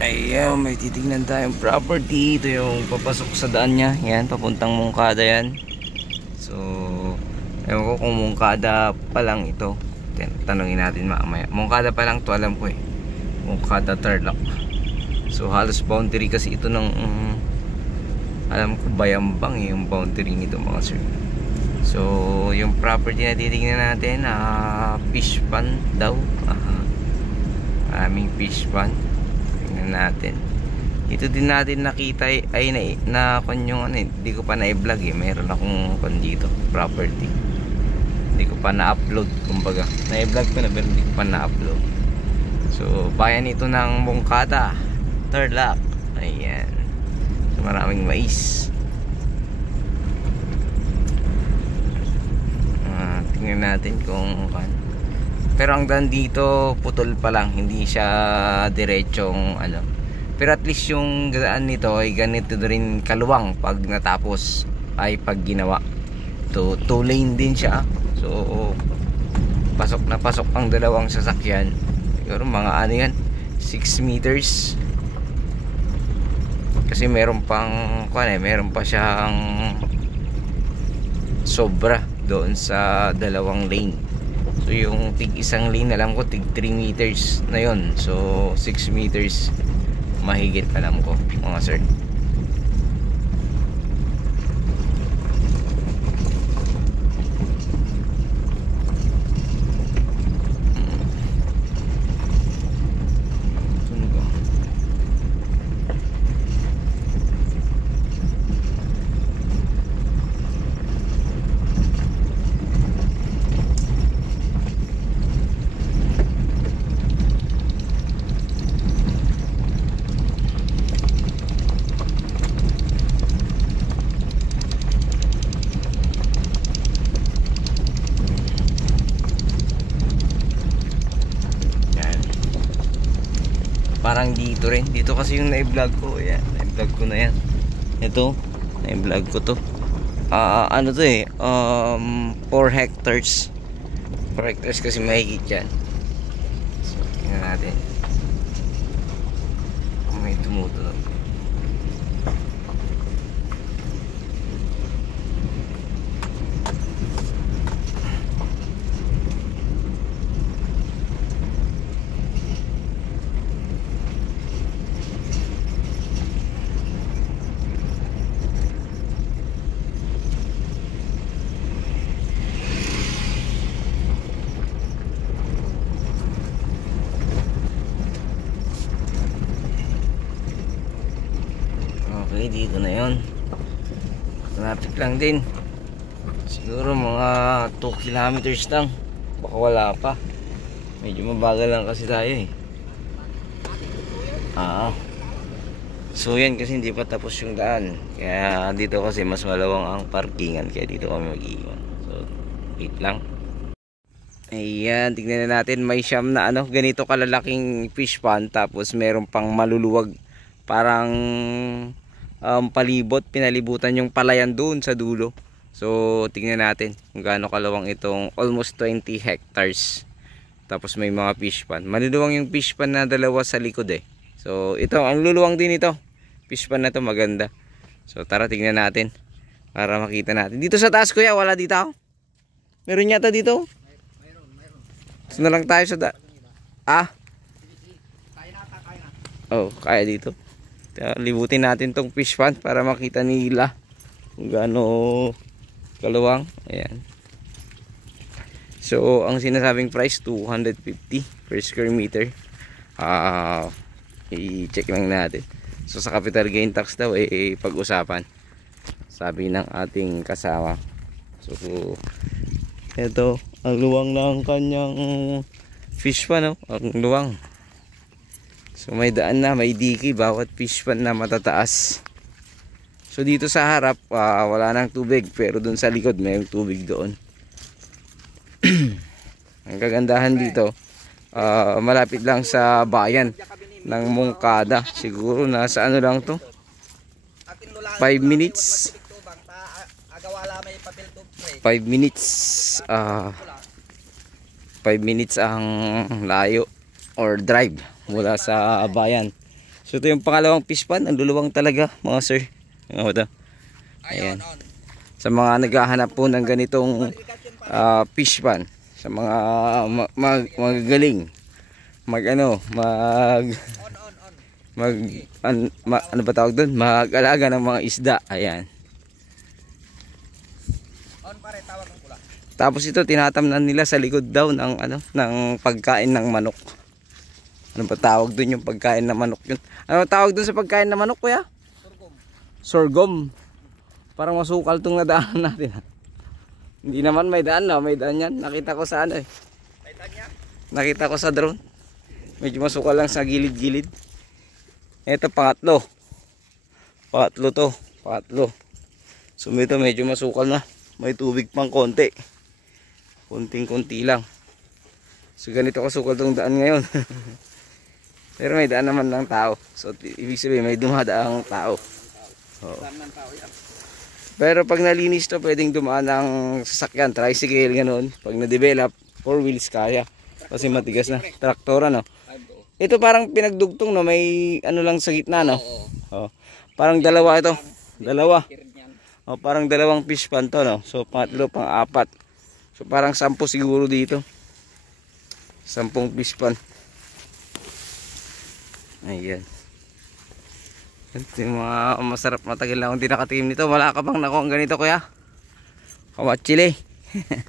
Ayan, may titignan tayong property. Ito yung papasok sa daan niya. Yan, papuntang Mongkada yan. So, ewan ko kung Mongkada pa lang ito. Tanungin natin mamaya. Mongkada pa lang to, alam ko eh. Mongkada Tarlac. So, halos boundary kasi ito ng alam ko Bayambang yung boundary nito mga sir. So, yung property na titignan natin, fish pond daw. Maraming fish pond. Natin ito din natin nakita ay na kon yung hindi ko pa na-vlog eh. Meron akong kon dito property, hindi ko pa na-upload, kumbaga na-vlog ko na pero hindi ko pa na-upload. So bayan ito ng Mongkada Tarlac. Ayan, so maraming mais. Tingnan natin kung pero ang daan dito putol pa lang, hindi siya diretsong ano. Pero at least yung daan nito ay ganito rin kaluwang pag natapos, ay pag ginawa. So 2 lane din siya. So pasok na pasok ang dalawang sasakyan. Siguro mga ano yan, 6 meters. Kasi meron pang meron pa siyang sobra doon sa dalawang lane. So yung tig isang lane alam ko tig 3 meters na yon. So 6 meters mahigit alam ko mga sir. Parang dito rin. Dito kasi yung na-vlog ko. Ayan, na-vlog ko na yan. Ito, na-vlog ko to. Ano to eh, 4 hectares. 4 hectares kasi mahigit yan. So, tingnan natin. May tumutunog. Okay, dito na yon. Malapit lang din. Siguro mga 2 kilometers lang. Baka wala pa. Medyo mabagal lang kasi tayo eh. So yan kasi hindi pa tapos yung daan. Kaya dito kasi mas malawang ang parkingan. Kaya dito kami mag-iwan. So wait lang. Ayan, tignan na natin. May siyam na ganito kalalaking fish pond. Tapos meron pang maluluwag. Parang palibot, pinalibutan yung palayan doon sa dulo. So tingnan natin kung gaano kalawang itong almost 20 hectares. Tapos may mga fish pond. Maluluwang yung fish pond na dalawa sa likod eh. So ito, ang luluwang din ito. Fish pond na to, maganda. So tara tingnan natin para makita natin. Dito sa taas kuya, wala dito ako. Meron yata dito. Meron. So na lang tayo sa Oh, kaya dito. Libutin natin tong fish pond para makita nila kung gaano kaluwang. Ayan. So ang sinasabing price 250 per square meter. I-check lang natin. So sa capital gain tax daw pag-usapan, sabi ng ating kasama. So ito ang luwang ng kanyang fish pond, ang luwang. So may daan na, may diki bawat fish pond na matataas. So dito sa harap wala nang tubig, pero dun sa likod may tubig doon. Ang kagandahan dito, malapit lang sa bayan ng Mongkada. Siguro nasa lang to, 5 minutes 5 minutes ang layo or drive mula sa bayan. So ito yung pangalawang fish pan. Ang luluwang talaga mga sir. Ano ito? Ayan. Sa mga naghahanap po ng ganitong fish pan, sa mga magagaling ano ba tawag doon? Mag-alaga ng mga isda. Ayan. Tapos ito tinatamnan nila sa likod daw ng ng pagkain ng manok. Ano ba tawag doon yung pagkain ng manok yun? Ano tawag doon sa pagkain ng manok, kuya? Sorghum. Parang masukal tong nadaanan natin. Hindi naman may daan, no? May daan yan. Nakita ko sa May daan yan? Nakita ko sa drone. Medyo masukal lang sa gilid-gilid. Ito pangatlo. Pangatlo. So ito medyo masukal na. May tubig pang konti. Kunting-kunti lang. So ganito kasukal tong daan ngayon. Pero may daan naman ng tao. So ibig sabihin may dumadaang tao. Oo. Pero pag nalinis to, pwedeng dumaan ng sasakyan, tricycle, gano'n. Pag na-develop, 4 wheels kaya. Kasi matigas na. Traktora, no? Ito parang pinagdugtong, no? May ano lang sa gitna, no? Oh. Parang dalawa ito. Dalawa. Oh, parang dalawang fish pan to, no? So, pangatlo, pang-apat. So, parang 10 siguro dito. 10 fish pan. Ayan. Ito yung mga masarap, matagal na akong di nakatingin nito. Wala ka bang nakuha ang ganito, kuya? Kawachile.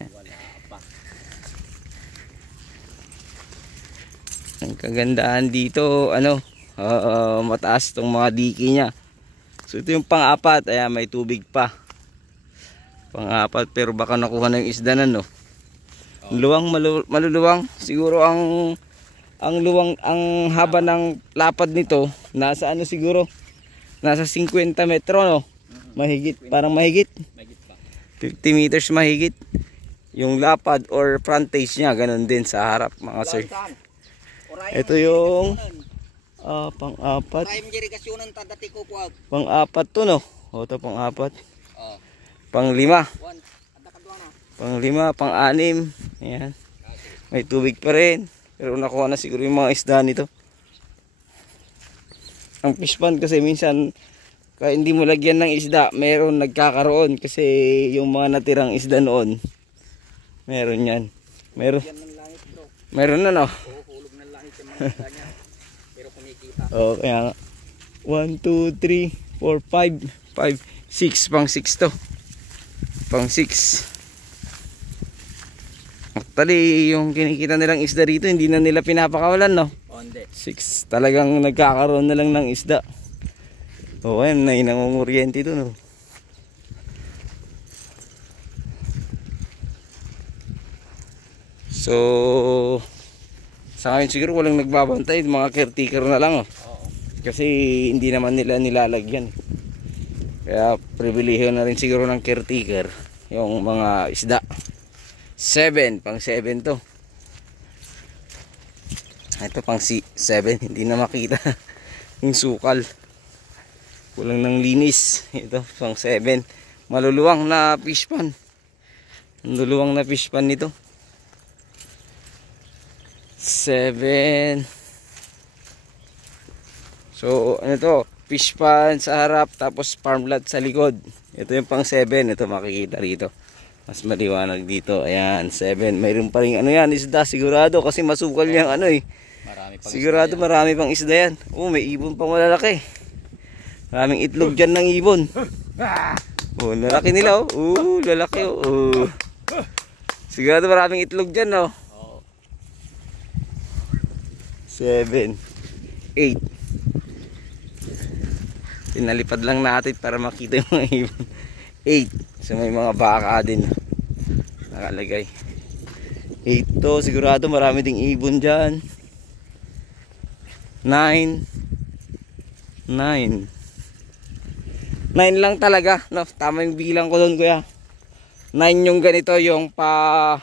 Wala pa. Ang kagandahan dito, mataas tong mga diki niya. So ito yung pang-apat. Ayan, may tubig pa. Pang-apat, pero baka nakuha na yung isda na, no? Luwang, maluluwang. Siguro ang haba ng lapad nito, nasa siguro? Nasa 50 metro, no? Mahigit, parang mahigit. Mahigit pa. 50 meters mahigit. Yung lapad or frontage niya, ganun din sa harap, mga sir. Ito yung pang-apat. Pang-apat to, no? O, ito pang-apat. Pang-lima. Pang-lima, pang-anim. Ayan. May tubig pa rin. Pero nakuha na siguro yung mga isda nito. Ang fish pan kasi minsan kaya hindi mo lagyan ng isda, meron nagkakaroon kasi yung mga natirang isda noon. Meron yan. Meron na, no? Hulog ng langit yung mga isda niya. Pero kumikita. Oo, kaya nga. 1, 2, 3, 4, 5, 6. Pang 6 to. Pang 6. Actually, yung kinikita nilang isda dito, hindi na nila pinapakawalan, no? 6. Talagang nagkakaroon na lang ng isda. O, ayan, nangunguryente ito, no? So, sa ngayon siguro walang nagbabantay. Mga caretaker na lang, oh. Kasi hindi naman nila nilalagyan. Kaya, pribilehiyo na rin siguro ng caretaker yung mga isda. 7, pang 7 to. Ito pang 7, hindi na makita yung sukal. Kulang ng linis. Ito pang 7. Maluluwang na fish pan. Maluluwang na fish pan nito. 7. So ano to? Fish pan sa harap, tapos farm lot sa likod. Ito yung pang 7. Ito makikita rito. Mas maliwanag dito. Ayan, 7. Mayroon pa rin yan, isda sigurado kasi masukal yung sigurado marami pang isda yan. Oh, may ibon pang malalaki. Maraming itlog dyan ng ibon. Oh, lalaki nila, oh. Lalaki, oh. Sigurado maraming itlog dyan, oh. 7, 8. Tinalipad lang natin para makita yung mga ibon. 8. So may mga baka din nakalagay. 8 to, sigurado marami ding ibon dyan. 9 lang talaga, no? Tama yung bilang ko doon, kuya. 9 yung ganito, yung ano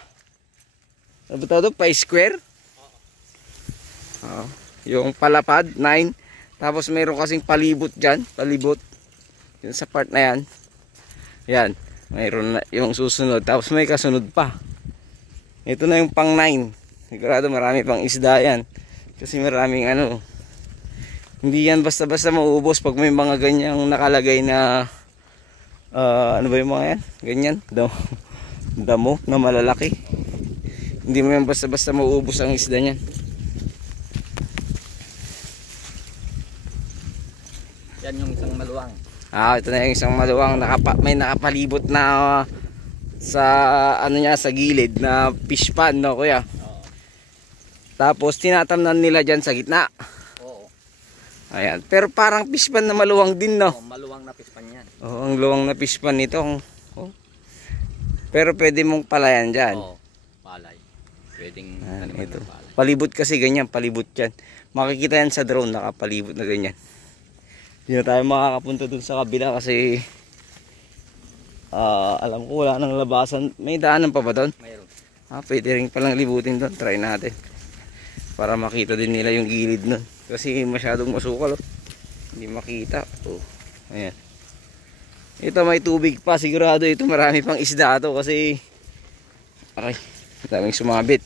ba ito? Pa square? Yung palapad, 9. Tapos mayroon kasing palibot dyan, palibot yun sa part na yan. Yan, mayroon na yung susunod. Tapos may kasunod pa. Ito na yung pang 9. Sigurado marami pang isda yan. Kasi maraming Hindi yan basta-basta mauubos pag may mga ganyang nakalagay na ano ba yung mga yan? Ganyan, damo na malalaki. Hindi mo yan basta-basta mauubos ang isda niyan. Yan yung isang maluwang. Ito na yung isang maluwang, may nakapalibot na sa ano niya, sa gilid na fish pan, no kuya? Oo. Tapos tinatamnan nila dyan sa gitna. Oo. Ayan, pero parang fish pan na maluwang din, no? Oo, maluwang na fish pan yan. Oo, ang luwang na fish pan nito. Oh. Pero pwede mong palayan dyan. Oo, palay. Pwedeng taniman Ito. ng palay. Palibot kasi ganyan, palibot yan. Makikita yan sa drone, nakapalibot na ganyan. Hindi na tayo makakapunta dun sa kabila kasi alam ko wala nang labasan. May daanan pa ba doon? Mayroon. Pwede rin palang libutin doon. Try natin. Para makita din nila yung gilid nun. Kasi masyadong masukal. Hindi makita. Ayan. Ito may tubig pa. Sigurado ito marami pang isda to kasi daming sumabit.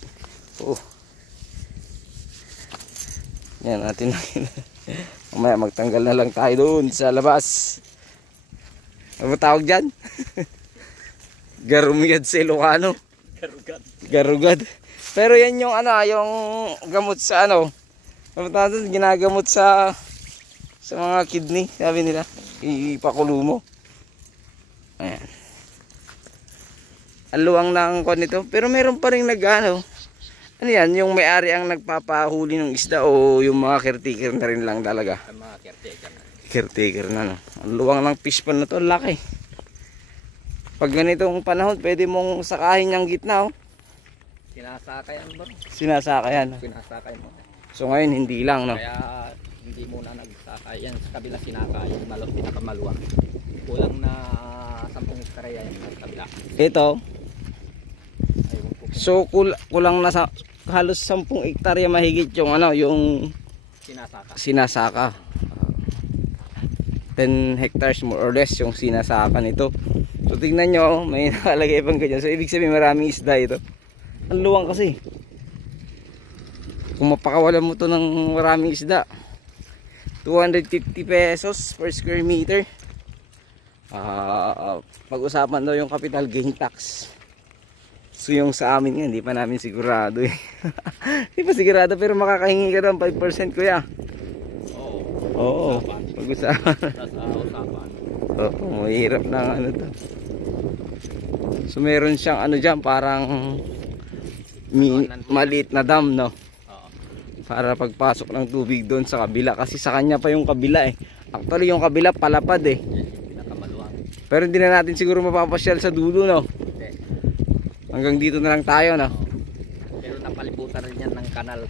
Yan natin. Mamaya magtanggal na lang tayo doon sa labas. Ano tawag dyan? Garumigad sa Ilocano. Garugad. Pero yan yung yung gamot sa ginagamot sa mga kidney, sabi nila. Ipakulo mo. Ayan. Ang luwang ng kon nito. Pero meron pa rin ano yan, yung may-ari ang nagpapahuli ng isda o yung mga caretaker na rin lang talaga? Ang mga caretaker na. Caretaker na, no? Ang luwang ng fish pan na to, laki. Pag ganitong panahon, pwede mong sakahin yung gitna, oh. Sinasakayan ba? Sinasakayan. Sinasakay mo. So ngayon, hindi lang, no? Kaya hindi muna nagsakay yan. Sa kabila sinakay, pinakamaluwang. Kulang na 10 hektarya yan sa kabila. Ito, Ayun po. so kulang na sa halos 10 hektarya mahigit yung yung Sinasaka. sinasaka. 10 hectares more or less yung sinasaka nito. So tingnan nyo, may nakalagay pang ganyan. So ibig sabihin maraming isda ito. Ang luwang kasi. Kung mapakawalan mo to ng maraming isda, 250 pesos per square meter. Pag-usapan daw yung capital gain tax. So yung sa amin nga, hindi pa namin sigurado eh. Hindi pa sigurado pero makakahingi ka ng 5% kuya. Oo. Pag-usapan. Usapan. Oo, mahirap na to. So meron siyang dyan, parang maliit na dam, no? Oo. Para pagpasok ng tubig doon sa kabila. Kasi sa kanya pa yung kabila eh. Actually yung kabila palapad eh. Pinakamaluwang. Pero hindi na natin siguro mapapasyal sa dulo, no? Hanggang dito na lang tayo, no? Pero napalibutan rin yan ng kanal.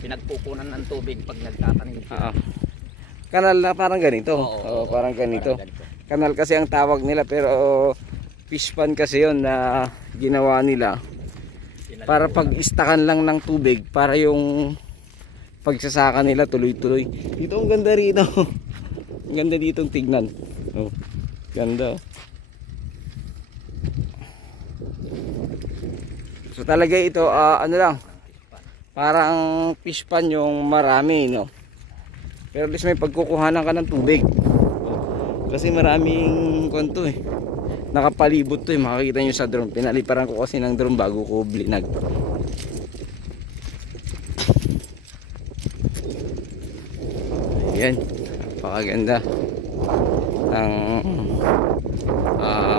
Pinagpukunan ng tubig pag nagtatanim. Kanal na parang ganito. Oo, parang ganito. Parang ganito. Kanal kasi ang tawag nila pero fish pan kasi yon na ginawa nila. Para pag-istakan lang ng tubig para yung pagsasaka nila tuloy-tuloy. Dito ang ganda rito. Ang ganda ditong tignan. Oh, ganda. So talaga ito lang. Parang fish pan yung marami, no. Pero at least may pagkukuhanan ka ng tubig. Kasi maraming kwento eh. Nakapalibot to eh, makikita nyo sa drone. Pinaliparan ko kasi ng drone bago ko blinag. Ayan, napakaganda ng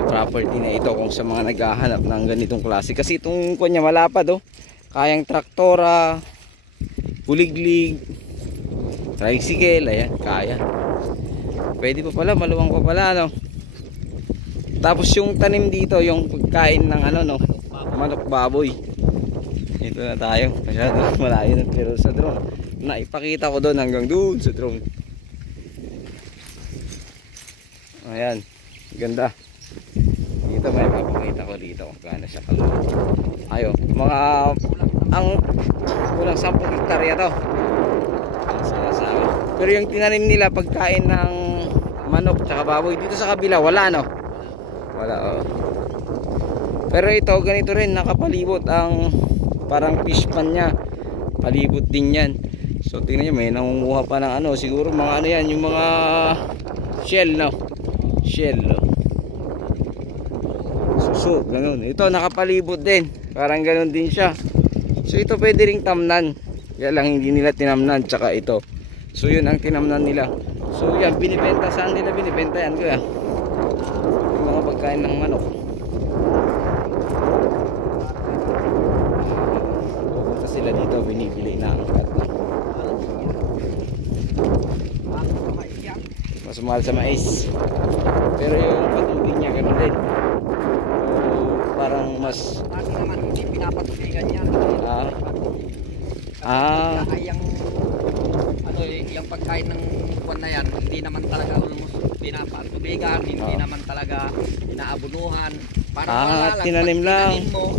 property na ito kung sa mga naghahanap ng ganitong klase. Kasi itong kanya malapad, oh. Kayang traktora, buliglig, tricycle, ayan, kaya. Pwede pa pala, maluwang pa pala, no. Tapos yung tanim dito, yung pagkain ng no, manok baboy. Ito na tayo, masyado malayo na pero sa drone. Naipakita ko doon hanggang doon sa drone. Ayan, ganda. Dito may papakita ko dito kung gaano siya kalaki. Ayo, mga kulang 10 hektarya to. Pero yung tinanim nila pagkain ng manok tsaka baboy dito sa kabila wala, no? Wala, oh. Pero ito ganito rin nakapalibot ang parang fish pan niya. Palibot din yan. So So tingnan nyo, may nangunguha pa ng ano, siguro mga ano yan, yung mga shell, no? Shell, no? Suso, ganun. Ito nakapalibot din, parang ganun din siya. So ito pwede ring tamnan, kaya lang hindi nila tinamnan, tsaka ito. So yun ang tinamnan nila. So yan, binibenta, saan nila binibenta yan kuya? Yung mga pagkain ng manok. Pupunta sila dito, binibili na angkat. Mas mahal sa mais. Pero yung patubig niya ganun din. So, parang mas Lagi naman hindi pinapatubigan niya. Ay yung ano yung pagkain ng buwan na yan, hindi naman talaga almost pinapatubigan, hindi naman talaga inaabunuhan. Parang tinanim lang. Mo,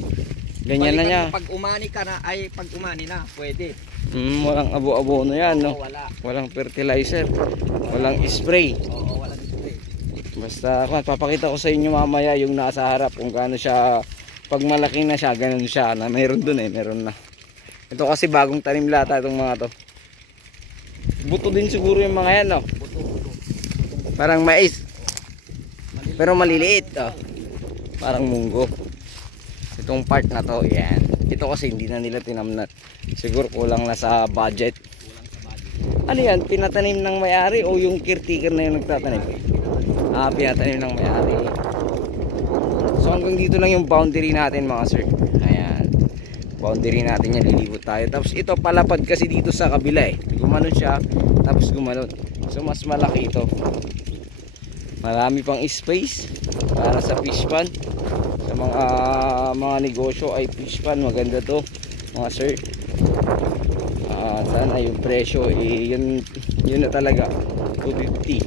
ganyan na niya. Pag umani ka na, ay pag umani na, pwede. Walang abo-abono yan, no? Wala. Walang fertilizer, walang spray. Oo, walang spray. Basta papakita ko sa inyo mamaya yung nasa harap kung gaano siya. Pag malaki na siya, ganun siya na meron dun meron na. Ito kasi bagong tanim lata itong mga to. Buto din siguro yung mga yan, no? Buto. Parang mais. Pero maliliit, oh. Parang munggo. Itong part na to, yan. Ito kasi hindi na nila tinamnat. Siguro kulang na sa budget. Ano yan? Pinatanim ng may-ari o yung caretaker na yung nagtatanim? Pinatanim ng may-ari. So hanggang dito lang yung boundary natin mga sir. Ayan. Boundary natin yan, lilibot tayo. Tapos ito palapad kasi dito sa kabila Gumanon siya, tapos gumanon. So mas malaki ito. Marami pang space para sa fish pond. Sa mga negosyo ay fish pond, maganda to mga sir. Sana yung presyo yun na talaga 250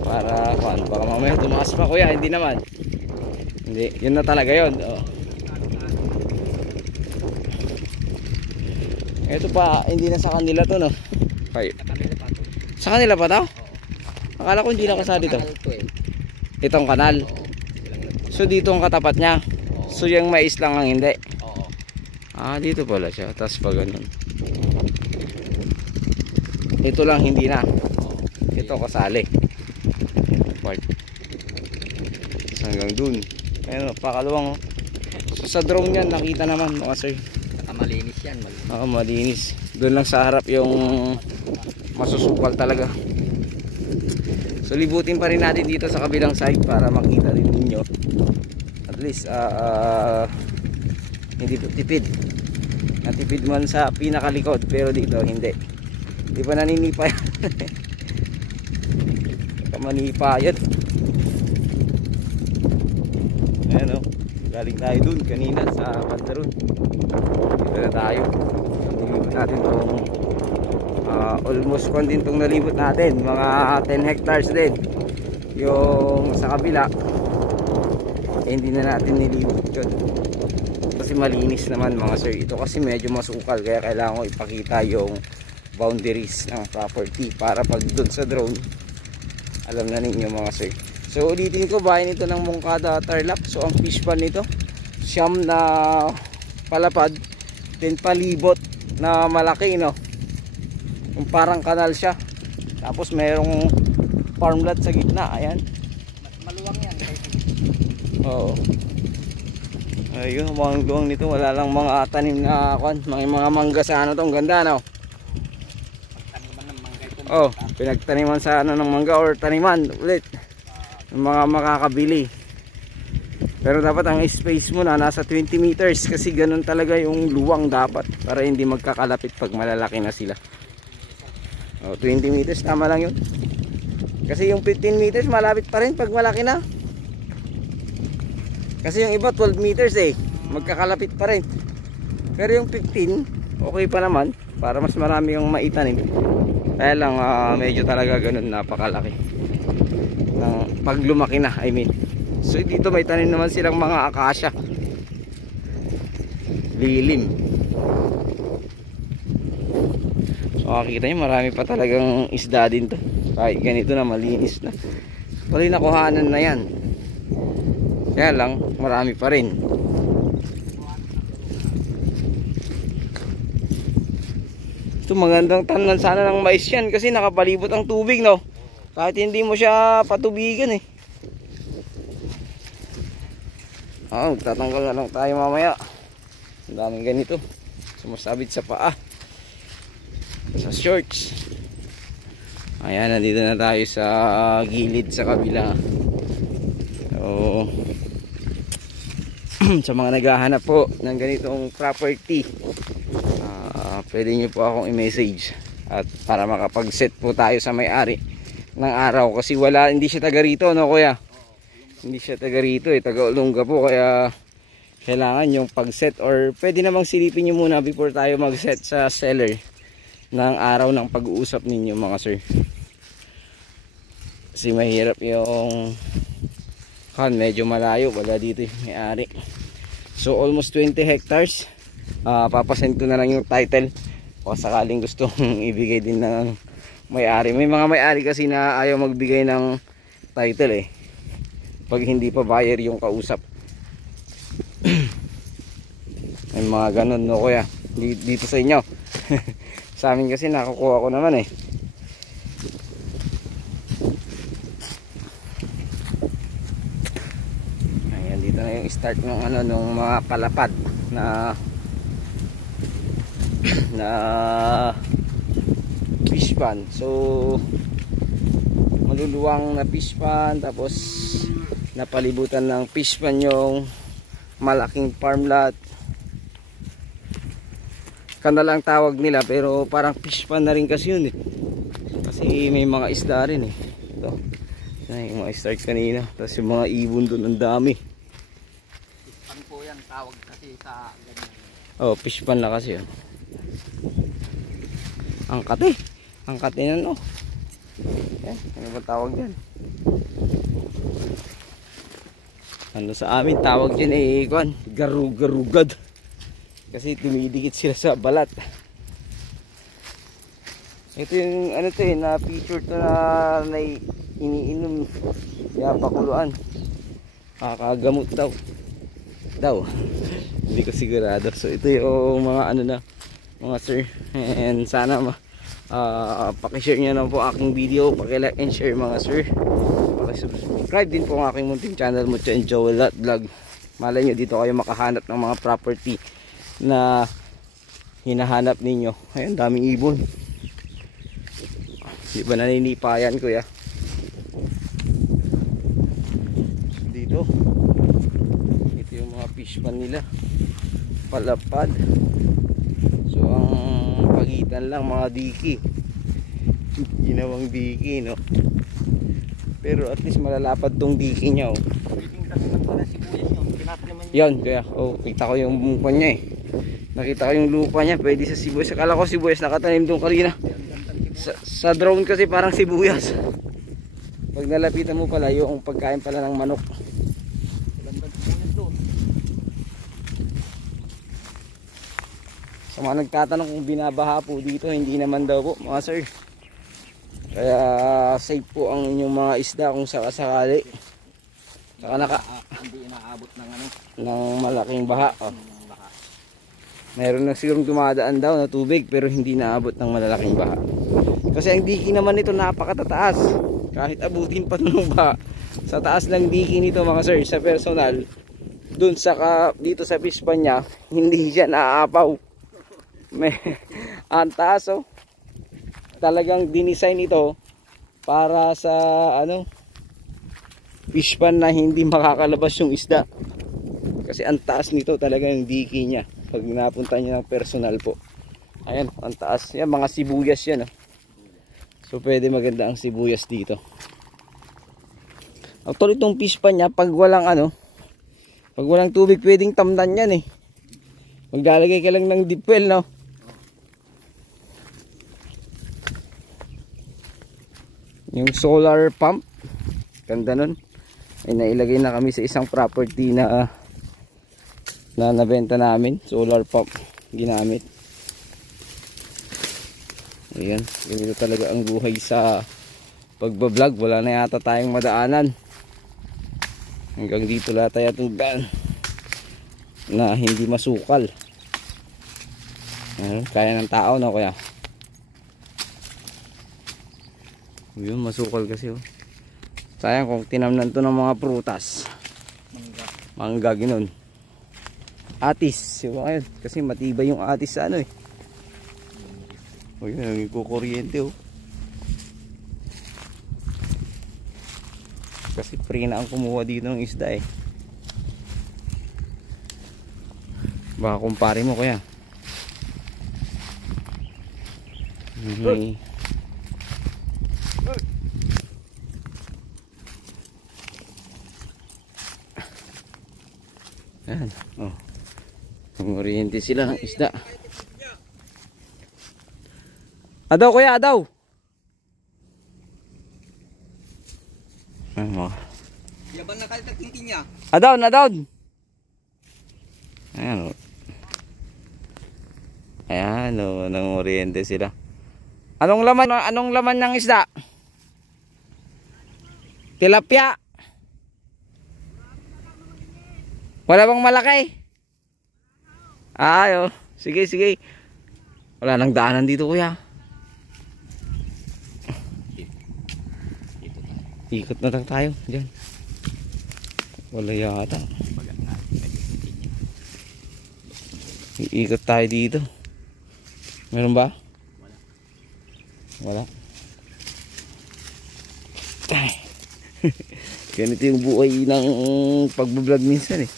para baka mamaya tumaas pa kuya, hindi naman, hindi, yun na talaga yun. Ito pa, hindi na sa kanila to, no? Sa kanila pa to? Akala ko hindi na kasali to. Itong kanal. So dito ang katapat niya. So yung mais lang ang hindi. Dito pala siya. Tapos pa ganun. Ito lang hindi na. Ito kasali. Part. Hanggang dun. Ayun, pakalawang. So sa drone yan, nakita naman mga sir. Malinis yan. Malinis. Doon lang sa harap yung masusukal talaga. So libutin pa rin natin dito sa kabilang side para makita rin ninyo. At least hindi po tipid. Natipid man sa pinakalikod pero dito hindi. Hindi pa naninipa yan. Kamanipa yan. Ayan o. Galing tayo dun kanina sa Pandaron. Dito na tayo. Nalibot natin itong almost kung din itong nalibot natin. Mga 10 hectares din. Yung sa kabila hindi na natin nilibot yun. Kasi malinis naman mga sir. Ito kasi medyo masukal kaya kailangan ko ipakita yung boundaries ng property para pag dun sa drone alam na ninyo mga sir. So ulitin ko, bahay nito ng Moncada Tarlac. So ang fish pond nito siyam na palapad, 10 palibot na malaki, no? Yung parang kanal siya. Tapos mayroong farmland sa gitna. Ayan. Maluwang yan. Oo. Ayun, mga luwang nito. Wala lang mga tanim na mga mangga sa ano to. Ang ganda, no? Taniman ng mangga ito. Pinagtaniman sa ano ng mangga or taniman ulit. Yung mga makakabili. Pero dapat ang space mo na nasa 20 meters kasi ganun talaga yung luwang dapat para hindi magkakalapit pag malalaki na sila. 20 meters tama lang yun. Kasi yung 15 meters malapit pa rin pag malaki na. Kasi yung iba 12 meters magkakalapit pa rin. Pero yung 15 okay pa naman para mas marami yung maitanim. Kaya lang medyo talaga ganun napakalaki. Pag lumaki na, I mean. So dito may tanim naman silang mga akasya. Lilim. So makikita nyo marami pa talagang isda din to. Kahit ganito na malinis na. Tuloy na kuhanan na yan. Kaya lang marami pa rin. Ito Ito magandang tanan sana ng mais yan kasi nakapalibot ang tubig, no? Kahit hindi mo siya patubigan eh. Tatanggal na lang tayo mamaya. Ang daming ganito. Sumasabit sa paa. Sa shorts. Ayan, nandito na tayo sa gilid sa kabila. So, sa mga naghahanap po ng ganitong property, pwede nyo po akong i-message at para makapag-set po tayo sa may-ari ng araw kasi hindi siya taga rito, no kuya? Hindi siya taga rito taga Olonga po, kaya kailangan yung pag-set or pwede namang silipin nyo muna before tayo mag-set sa seller ng araw ng pag-uusap ninyo mga sir. Kasi mahirap yung medyo malayo, wala dito yung may-ari. So almost 20 hectares. Papasend ko na lang yung title o sakaling gustong ibigay din ng may-ari. May mga may-ari kasi na ayaw magbigay ng title pag hindi pa buyer yung kausap. May mga ganun, no kuya? Dito sa inyo. Sa amin kasi nakukuha ko naman Ayan, dito na yung start ng ng mga palapad na fish pan. So maluluwang na fish pan, tapos napalibutan ng fish pan yung malaking farm lot. Kanal ang tawag nila pero parang fish pan na rin kasi yun kasi may mga isda rin ito yung mga strikes kanina, tapos yung mga ibon doon ang dami. Fish pan po yan tawag kasi sa ganyan. Fish pan na kasi yun. Ang kate na, no? Ano ba tawag dyan? Ano sa amin tawag dyan garugad. Kasi tumidikit sila sa balat. Ito yung na picture to na iniinom kaya pakuluan. Kakagamot daw. Hindi ko sigurado. So ito yung mga mga sir, and sana pakishare nyo na po aking video, pakilike and share mga sir, pakisubscribe din po ang aking munting channel mo and Joel Vlog. Malay nyo dito kayo makahanap ng mga property na hinahanap ninyo. Ayun, daming ibon. Di ba naninipayan kuya? Dito ito yung mga fish pan nila, palapad. So ang pagitan lang mga diki, ginawang diki, no? Pero at least malalapad tong diki nya yan kaya kita ko yung mukha nya nakita ko yung lupa nya, pwede sa sibuyas. Akala ko sibuyas nakatanim doon kanina sa drone kasi parang sibuyas. Pag nalapitan mo pala yung pagkain pala ng manok. Sa mga nagtatanong kung binabaha po dito, hindi naman daw po mga sir. Kaya safe po ang inyong mga isda kung sakasakali. Saka hindi inaabot ng malaking baha. Meron na sigurong dumadaan daw na tubig pero hindi naabot ng malalaking baha. Kasi ang diki naman nito napakatataas. Kahit abutin pa ng baha. Sa taas ng diki nito mga sir, sa personal, dun dito sa fish pan niya, hindi siya naaapaw. Ang taas talagang dinisign ito para sa fish pan na hindi makakalabas yung isda kasi ang taas nito talaga yung diki niya pag napunta niya ng personal po. Ayan, ang taas yan, mga sibuyas yan so pwede maganda ang sibuyas dito. Actually itong fish pan niya pag walang tubig pwedeng tamdan yan maglalagay ka lang ng deep well, no? Yung solar pump, ganda nun. Ay nailagay na kami sa isang property na nabenta namin. Solar pump ginamit. Ayan, ganito talaga ang buhay sa pagbablog. Wala na yata tayong madaanan. Hanggang dito lahat tayo itong daan na hindi masukal. Ayan, kaya ng tao, no kuya? Yun, masukal kasi oh. Sayang kung tinamnan to ng mga prutas. Mangga ginon. Atis, yung ayun, kasi matibay yung atis sa ano eh. O yun, nagkukuryente oh. Kasi free na ang kumuha dito ng isda eh. Baka kumpare mo kuya. Ayan, oh. Kuryente sila ng isda. Adaw kuya, adaw. Ano? Yaban na kalit ang niya. Adaw, adaw. Ayan o. Ayan o, nangoriente sila. Anong laman ng isda? Tilapia. Wala bang malaki? Ay, oh. Sige, sige. Wala nang daanan dito kuya. Ikot na lang tayo dyan. Wala yata. Iikot tayo dito. Meron ba? Wala. Ay. Ganito yung buhay ng pagbablog minsan eh.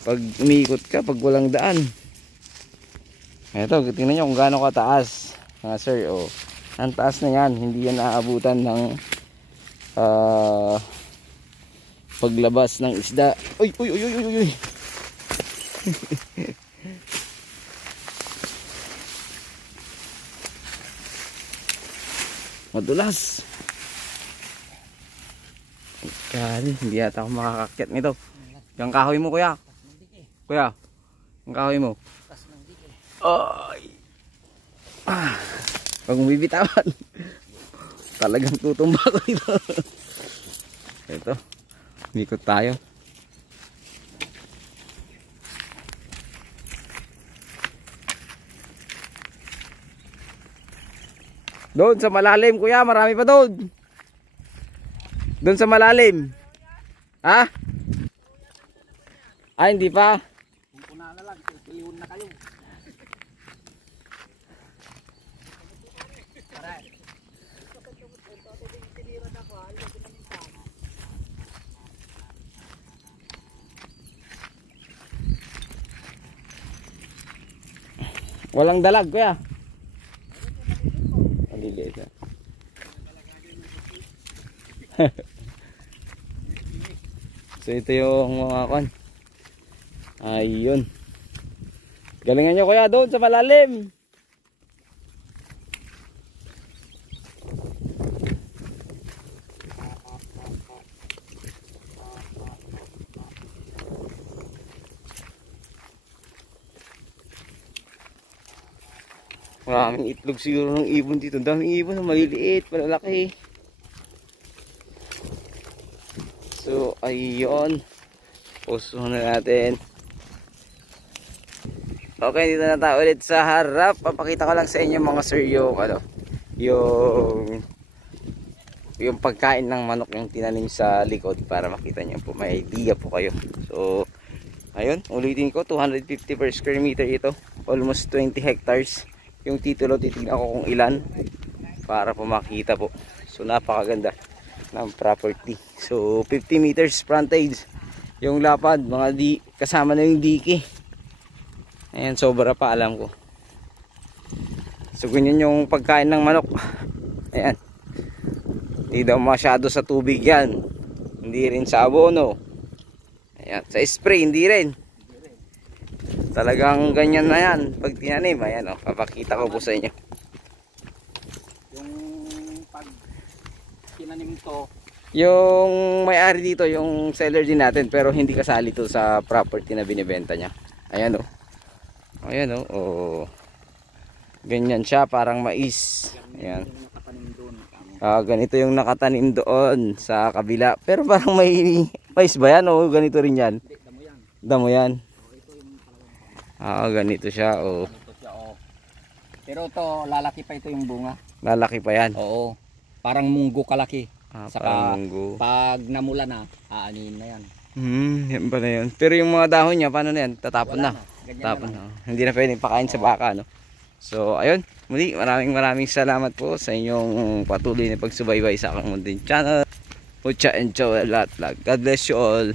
Pag umiikot ka, pag walang daan. Eto, tingnan nyo kung gaano kataas. Mga sir, oh. Ang taas na yan. Hindi yan naaabutan ng paglabas ng isda. Uy, uy, uy, uy, uy, uy. Madulas. Kaya hindi yata ako makakakyat nito. Yung kahoy mo kuya. Kuya, yung kahoy mo. Ay. Ah. Pag bibitawan. Talagang tutumba ko dito. Ito. Mikot tayo. Doon sa malalim kuya, marami pa doon. Doon sa malalim. Ha? Ay, hindi pa. Kung na lang, pilihon na kayo. Walang dalag kuya. Maliliit na. So ito yung mga kon. Ayun. Galingan nyo kuya doon sa malalim. Maraming itlog siguro ng ibon dito. Daming ibon, maliliit, malalaki. So ayun. Puso na natin. Okay, dito na tayo ulit sa harap. Papakita ko lang sa inyo mga sir yung yung pagkain ng manok yung tinanim sa likod para makita nyo po, may idea po kayo. So ayun, ulitin ko, 250 per square meter ito, almost 20 hectares. Yung titulo titignan ko kung ilan para po makita po. So napakaganda ng property. So 50 meters frontage yung lapad, mga kasama na yung diki. Ayan, sobra pa alam ko. So ganyan yung pagkain ng manok. Ayan, hindi daw masyado sa tubig yan, hindi rin sa abono. Ayan, sa spray hindi rin. Talagang ganyan na yan pag tinanim. Ayan o, papakita ko po sa inyo. Yung pag tinanim to, yung may-ari dito, yung seller din natin, pero hindi kasali to sa property na binibenta niya. Ayan o. Ayan o. Oh. Ganyan siya, parang mais. Ayan. Ganito yung nakatanim doon sa kabila. Pero parang may mais ba yan o ganito rin yan? Damo yan. Ganito siya o. Pero to lalaki pa ito yung bunga. Lalaki pa yan. Oo. parang munggo kalaki. Saka parang munggo. pag namula na, aanin na yan. Yan pala yun. Pero yung mga dahon niya, paano na yan? Tatapon Wala na. Ganyan Tapon na lang. na. Hindi na pwedeng pakain sa baka, no? So, ayun. Muli, maraming salamat po sa inyong patuloy na pagsubaybay sa aking Mundin channel. Mucha and Joel lahat. God bless you all.